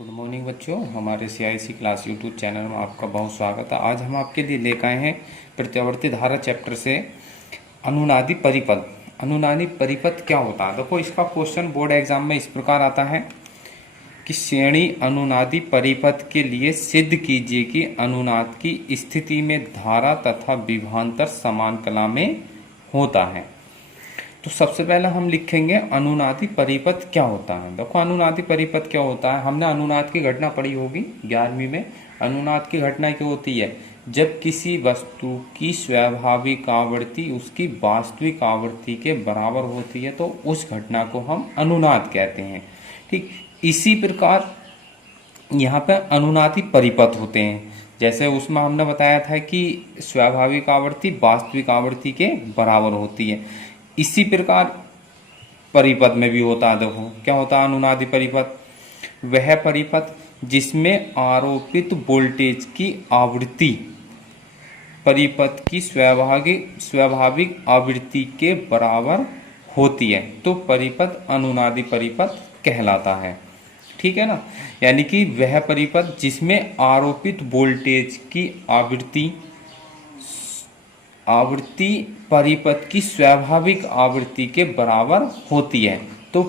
Good morning बच्चों, हमारे CIC class YouTube channel में आपका बहुत स्वागत है। आज हम आपके लिए लेकर आए हैं प्रत्यावर्ती धारा चैप्टर से अनुनादी परिपथ। अनुनादी परिपथ क्या होता है? देखो, इसका क्वेश्चन बोर्ड एग्जाम में इस प्रकार आता है कि श्रेणी अनुनादी परिपथ के लिए सिद्ध कीजिए कि अनुनाद की स्थिति में धारा तथा विभवांतर समान कला में होता है। तो सबसे पहले हम लिखेंगे अनुनादी परिपथ क्या होता है। देखो, अनुनादी परिपथ क्या होता है, हमने अनुनाद की घटना पढ़ी होगी 11वीं में। अनुनाद की घटना क्या होती है? जब किसी वस्तु की स्वाभाविक आवृत्ति उसकी वास्तविक आवृत्ति के बराबर होती है तो उस घटना को हम अनुनाद कहते हैं। ठीक इसी प्रकार यहाँ पे अनुनादी परिपथ होते हैं। जैसे उसमें हमने बताया था कि स्वाभाविक आवृत्ति वास्तविक आवृत्ति के बराबर होती है, इसी प्रकार परिपथ में भी होता है। देखो क्या होता है अनुनादी परिपथ? वह परिपथ जिसमें आरोपित वोल्टेज की आवृत्ति परिपथ की स्वाभाविक आवृत्ति के बराबर होती है तो परिपथ अनुनादी परिपथ कहलाता है। ठीक है ना, यानी कि वह परिपथ जिसमें आरोपित वोल्टेज की आवृत्ति परिपथ की स्वाभाविक आवृत्ति के बराबर होती है तो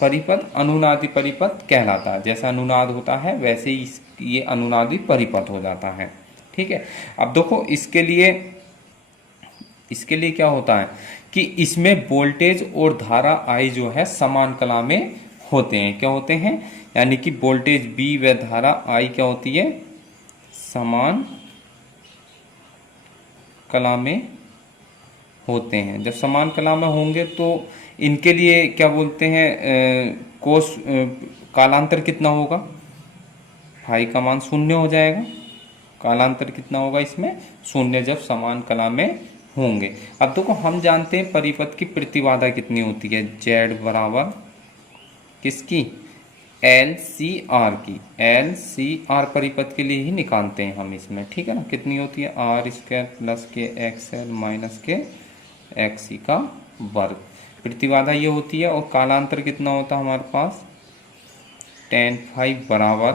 परिपथ अनुनादी परिपथ कहलाता है। जैसा अनुनाद होता है वैसे ही ये अनुनादी परिपथ हो जाता है। ठीक है, अब देखो इसके लिए क्या होता है कि इसमें वोल्टेज और धारा I जो है समान कला में होते हैं। क्या होते हैं? यानी कि वोल्टेज V व धारा I क्या होती है? समान कला में होते हैं। जब समान कला में होंगे तो इनके लिए क्या बोलते हैं, कोस कालांतर कितना होगा? फाई का मान 0 हो जाएगा। कालांतर कितना होगा इसमें? 0, जब समान कला में होंगे। अब देखो हम जानते हैं परिपथ की प्रतिबाधा कितनी होती है। Z बराबर किसकी? LCR की। LCR परिपथ के लिए ही निकालते हैं हम इसमें। ठीक है ना, कितनी होती है? R² प्लस के XL माइनस के XC का वर्ग। प्रतिबाधा ये होती है। और कालांतर कितना होता है हमारे पास? tan phi बराबर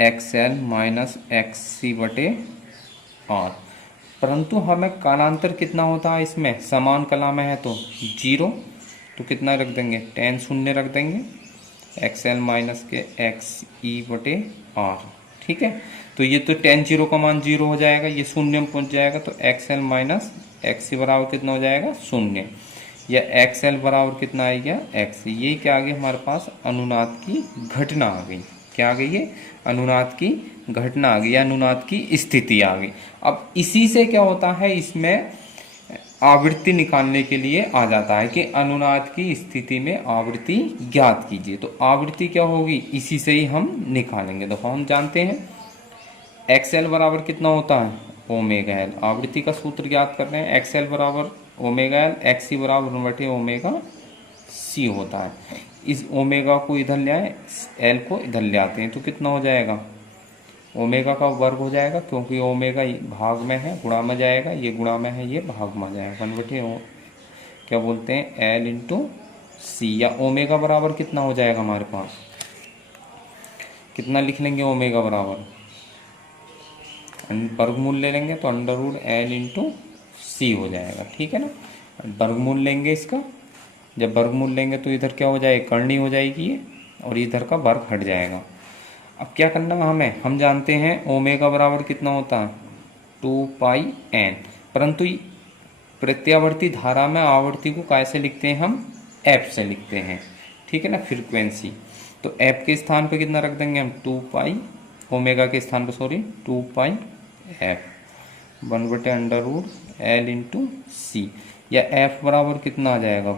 XL माइनस XC बटे R। परंतु हमें कालांतर कितना होता है इसमें? समान कला में है तो 0, तो कितना रख देंगे? tan 0 रख देंगे, XL माइनस के XE बटे R। ठीक है, तो ये तो tan 0 का मान 0 हो जाएगा, ये 0 में पहुंच जाएगा तो XL माइनस XC बराबर कितना हो जाएगा? 0। या XL बराबर कितना आ गया? XC। ये क्या आ गया हमारे पास? अनुनाद की घटना आ गई। क्या आ गई? ये अनुनाद की घटना आ गई, अनुनाद की स्थिति आ गई। अब इसी से क्या होता है, इसमें आवृत्ति निकालने के लिए आ जाता है कि अनुनाद की स्थिति में आवृत्ति ज्ञात कीजिए। तो आवृत्ति क्या होगी? इसी से ही हम निकालेंगे। देखो हम जानते हैं XL बराबर कितना होता है? Omega L। आवृत्ति का सूत्र ज्ञात कर रहे हैं। XL बराबर ओमेगा L, XC बराबर 1 ओमेगा C होता है। इस ओमेगा को इधर ले आए, L को इधर ले आते हैं तो कितना हो जाएगा? ओमेगा का वर्ग हो जाएगा, क्योंकि ओमेगा भाग में है, गुणा में जाएगा, ये गुणा में है, ये भाग में जाएगा। 1 क्या बोलते हैं? L into C। या ओमेगा बराबर कितना हो जाएगा हमारे पास? कितना लिख लेंगे ओमेगा बराबर? वर्गमूल ले लेंगे तो √L इंटू C हो जाएगा। ठीक है ना, वर्गमूल लेंगे इसका। जब वर्गमूल लेंगे तो इधर क्या हो जाएगा? करनी हो जाएगी ये, और इधर का वर्ग हट जाएगा। अब क्या करना है हमें? हम जानते हैं ओमेगा बराबर कितना होता है? 2πn। परंतु प्रत्यावर्ती धारा में आवृत्ति को कैसे लिखते हैं हम? F से लिखते हैं। ठीक है ना, फ्रीक्वेंसी। तो F के स्थान पे कितना रख देंगे हम? 2π। ओमेगा के स्थान पे 2πf 1/√L इंटू C। या F बराबर कितना आ जाएगा?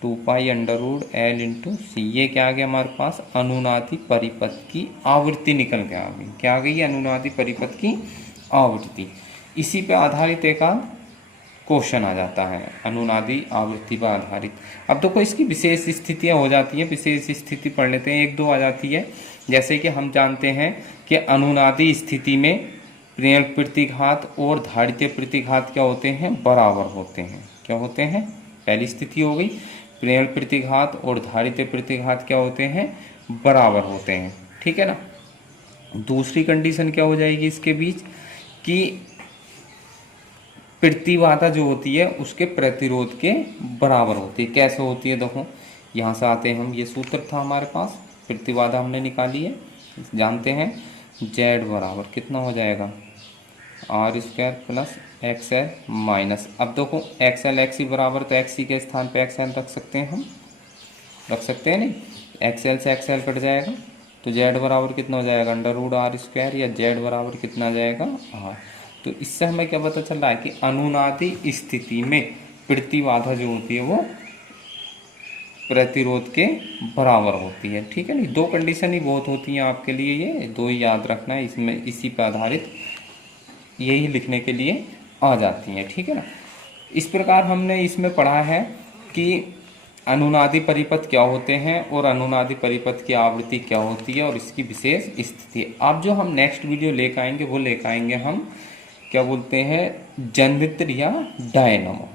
1/2π√L into C। ये क्या आ गया हमारे पास? अनुनादी परिपथ की आवृत्ति निकल के आ गई। क्या आ गई? अनुनादी परिपथ की आवृत्ति। इसी पे आधारित एक क्वेश्चन आ जाता है, अनुनादी आवृत्ति पर आधारित। अब तो कोई इसकी विशेष स्थितियां हो जाती हैं, विशेष स्थिति पढ़ लेते हैं। 1-2 आ जाती है। जैसे कि हम जानते हैं कि अनुनादी स्थिति में प्रेरक प्रतिघात और धारितीय प्रतिघात क्या होते हैं? बराबर होते हैं। क्या होते हैं? पहली स्थिति हो गई। प्रेरण प्रतिघात और धारित प्रतिघात क्या होते हैं, बराबर होते हैं। ठीक है ना। दूसरी कंडीशन क्या हो जाएगी इसके बीच कि प्रतिबाधा जो होती है उसके प्रतिरोध के बराबर होती है। कैसे होती है, देखो यहाँ से आते हैं हम, ये सूत्र था हमारे पास, प्रतिबाधा हमने निकाली है, जानते हैं Z बराबर कितना हो जाएगा, R² प्लस XL माइनस, अब देखो XL XC बराबर, तो XC के स्थान पे XL रख सकते हैं, हम रख सकते हैं नहीं, XL से XL कट जाएगा, तो Z बराबर कितना हो जाएगा, √R², या Z बराबर कितना आ जाएगा, R। तो इससे हमें क्या पता चल रहा है कि अनुनादी स्थिति में प्रतिबाधा जो होती है वो प्रतिरोध के बराबर होती है। ठीक है नहीं, दो कंडीशन ही बहुत होती हैं आपके लिए, ये दो ही याद रखना है, इसमें इसी पर आधारित यही लिखने के लिए आ जाती हैं। ठीक है ना। इस प्रकार हमने इसमें पढ़ा है कि अनुनादी परिपथ क्या होते हैं और अनुनादी परिपथ की आवृत्ति क्या होती है और इसकी विशेष स्थिति। अब जो हम नेक्स्ट वीडियो लेकर आएंगे वो लेकर आएंगे हम क्या बोलते हैं, जनरेटर या डायनामो।